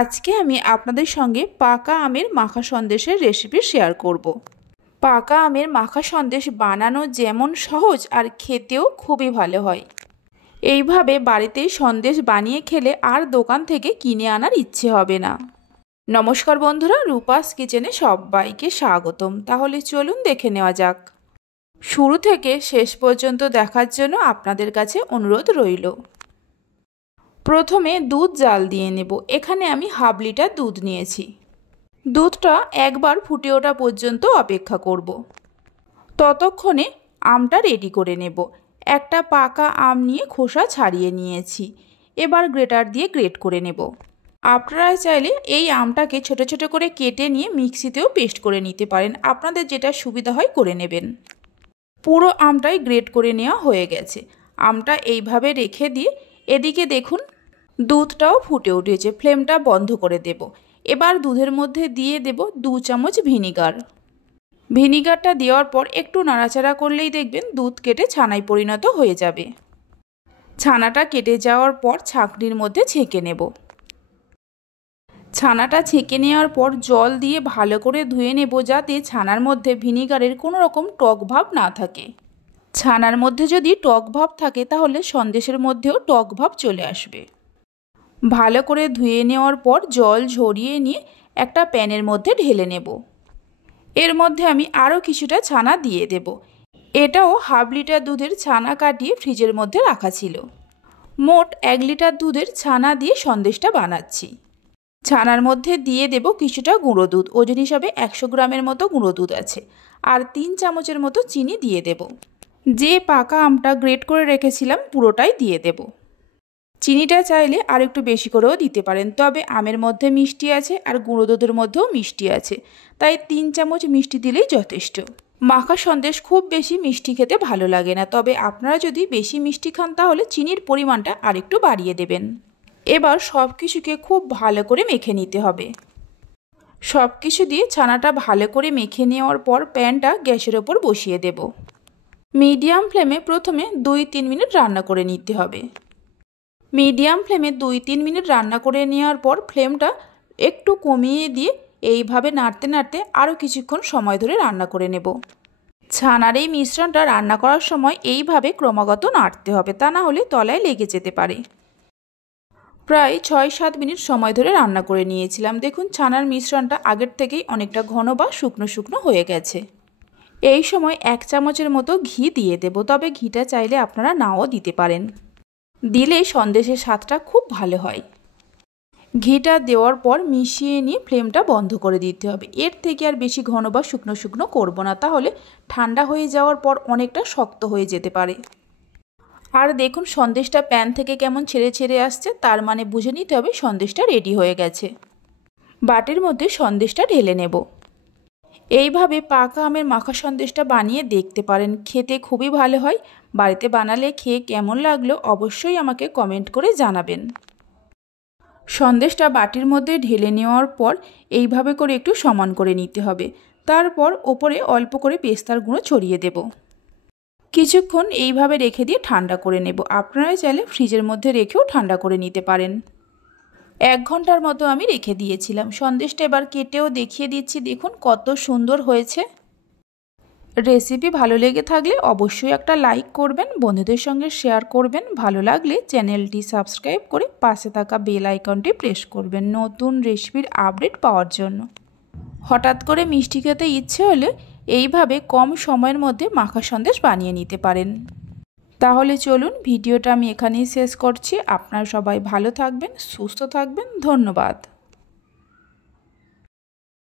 আজকে আমি আপনাদের সঙ্গে পাকা আমের মাখা সন্দেশের রেসিপি শেয়ার করব। পাকা আমের মাখা সন্দেশ বানানো যেমন সহজ আর খেতেও খুবই ভালো হয়। এইভাবে বাড়িতেই সন্দেশ বানিয়ে খেলে আর দোকান থেকে কিনে আনার ইচ্ছে হবে না। নমস্কার বন্ধুরা, রূপাস কিচেনে সবাইকে স্বাগতম। তাহলে চলুন দেখে নেওয়া যাক। শুরু থেকে শেষ পর্যন্ত দেখার জন্য আপনাদের কাছে অনুরোধ রইল। প্রথমে দুধ জাল দিয়ে নেব। এখানে আমি হাফ লিটার দুধ নিয়েছি। দুধটা একবার ফুটে ওঠা পর্যন্ত অপেক্ষা করব। ততক্ষণে আমটা রেডি করে নেব। একটা পাকা আম নিয়ে খোসা ছাড়িয়ে নিয়েছি। এবার গ্রেটার দিয়ে গ্রেট করে নেব। আপনারা চাইলে এই আমটাকে ছোট ছোট করে কেটে নিয়ে মিক্সিতেও পেস্ট করে নিতে পারেন। আপনাদের যেটা সুবিধা হয় করে নেবেন। পুরো আমটাই গ্রেট করে নেওয়া হয়ে গেছে। আমটা এইভাবে রেখে দিয়ে এদিকে দেখুন দুধটাও ফুটে উঠেছে। ফ্লেমটা বন্ধ করে দেব। এবার দুধের মধ্যে দিয়ে দেব 2 চামচ ভিনিগার। ভিনিগারটা দেওয়ার পর একটু নাড়াচাড়া করলেই দেখবেন দুধ কেটে ছানায় পরিণত হয়ে যাবে। ছানাটা কেটে যাওয়ার পর ছাঁকনির মধ্যে ছেঁকে নেব। ছানাটা ছেঁকে নেওয়ার পর জল দিয়ে ভালো করে ধুয়ে নেব, যাতে ছানার মধ্যে ভিনিগারের কোনো রকম টক ভাব না থাকে। ছানার মধ্যে যদি টক ভাব থাকে তাহলে সন্দেশের মধ্যেও টক ভাব চলে আসবে। ভালো করে ধুয়ে নেওয়ার পর জল ঝরিয়ে নিয়ে একটা প্যানের মধ্যে ঢেলে নেব। এর মধ্যে আমি আরও কিছুটা ছানা দিয়ে দেব। এটাও হাফ লিটার দুধের ছানা কাটিয়ে ফ্রিজের মধ্যে রাখা ছিল। মোট 1 লিটার দুধের ছানা দিয়ে সন্দেশটা বানাচ্ছি। ছানার মধ্যে দিয়ে দেব কিছুটা গুঁড়ো দুধ। ওজন হিসাবে 100 গ্রামের মতো গুঁড়ো দুধ আছে। আর 3 চামচের মতো চিনি দিয়ে দেব। যে পাকা আমটা গ্রেট করে রেখেছিলাম পুরোটাই দিয়ে দেব। চিনিটা চাইলে আর একটু বেশি করেও দিতে পারেন, তবে আমের মধ্যে মিষ্টি আছে আর গুঁড়ো দুধের মধ্যেও মিষ্টি আছে, তাই 3 চামচ মিষ্টি দিলেই যথেষ্ট। মাখা সন্দেশ খুব বেশি মিষ্টি খেতে ভালো লাগে না, তবে আপনারা যদি বেশি মিষ্টি খান তাহলে চিনির পরিমাণটা আরেকটু বাড়িয়ে দেবেন। এবার সব কিছুকে খুব ভালো করে মেখে নিতে হবে। সব কিছু দিয়ে ছানাটা ভালো করে মেখে নেওয়ার পর প্যানটা গ্যাসের ওপর বসিয়ে দেব। মিডিয়াম ফ্লেমে প্রথমে 2-3 মিনিট রান্না করে নিতে হবে। মিডিয়াম ফ্লেমে 2-3 মিনিট রান্না করে নেওয়ার পর ফ্লেমটা একটু কমিয়ে দিয়ে এইভাবে নাড়তে নাড়তে আরও কিছুক্ষণ সময় ধরে রান্না করে নেব। ছানার এই মিশ্রণটা রান্না করার সময় এইভাবে ক্রমাগত নাড়তে হবে, তা না হলে তলায় লেগে যেতে পারে। প্রায় 6-7 মিনিট সময় ধরে রান্না করে নিয়েছিলাম। দেখুন ছানার মিশ্রণটা আগের থেকেই অনেকটা ঘন বা শুকনো শুকনো হয়ে গেছে। এই সময় 1 চামচের মতো ঘি দিয়ে দেব, তবে ঘিটা চাইলে আপনারা নাও দিতে পারেন। দিলে সন্দেশের স্বাদটা খুব ভালো হয়। ঘিটা দেওয়ার পর মিশিয়ে নিয়ে ফ্লেমটা বন্ধ করে দিতে হবে। এর থেকে আর বেশি ঘন বা শুকনো শুকনো করব না, তাহলে ঠান্ডা হয়ে যাওয়ার পর অনেকটা শক্ত হয়ে যেতে পারে। আর দেখুন সন্দেশটা প্যান থেকে কেমন ছেড়ে ছেড়ে আসছে, তার মানে বুঝে নিতে হবে সন্দেশটা রেডি হয়ে গেছে। বাটির মধ্যে সন্দেশটা ঢেলে নেব। এইভাবে পাকা আমের মাখা সন্দেশটা বানিয়ে দেখতে পারেন, খেতে খুবই ভালো হয়। বাড়িতে বানালে খেয়ে কেমন লাগলো অবশ্যই আমাকে কমেন্ট করে জানাবেন। সন্দেশটা বাটির মধ্যে ঢেলে নেওয়ার পর এইভাবে করে একটু সমান করে নিতে হবে। তারপর ওপরে অল্প করে পেস্তার গুঁড়ো ছড়িয়ে দেব। কিছুক্ষণ এইভাবে রেখে দিয়ে ঠান্ডা করে নেব। আপনারা চাইলে ফ্রিজের মধ্যে রেখেও ঠান্ডা করে নিতে পারেন। 1 ঘন্টার মতো আমি রেখে দিয়েছিলাম। সন্দেশটা এবার কেটেও দেখিয়ে দিচ্ছি, দেখুন কত সুন্দর হয়েছে। রেসিপি ভালো লেগে থাকলে অবশ্যই একটা লাইক করবেন, বন্ধুদের সঙ্গে শেয়ার করবেন। ভালো লাগলে চ্যানেলটি সাবস্ক্রাইব করে পাশে থাকা বেল আইকনটি প্রেস করবেন নতুন রেসিপির আপডেট পাওয়ার জন্য। হঠাৎ করে মিষ্টি খেতে ইচ্ছে হলে এইভাবে কম সময়ের মধ্যে মাখা সন্দেশ বানিয়ে নিতে পারেন। তাহলে চলুন ভিডিওটা আমি এখানেই শেষ করছি। আপনারা সবাই ভালো থাকবেন, সুস্থ থাকবেন। ধন্যবাদ।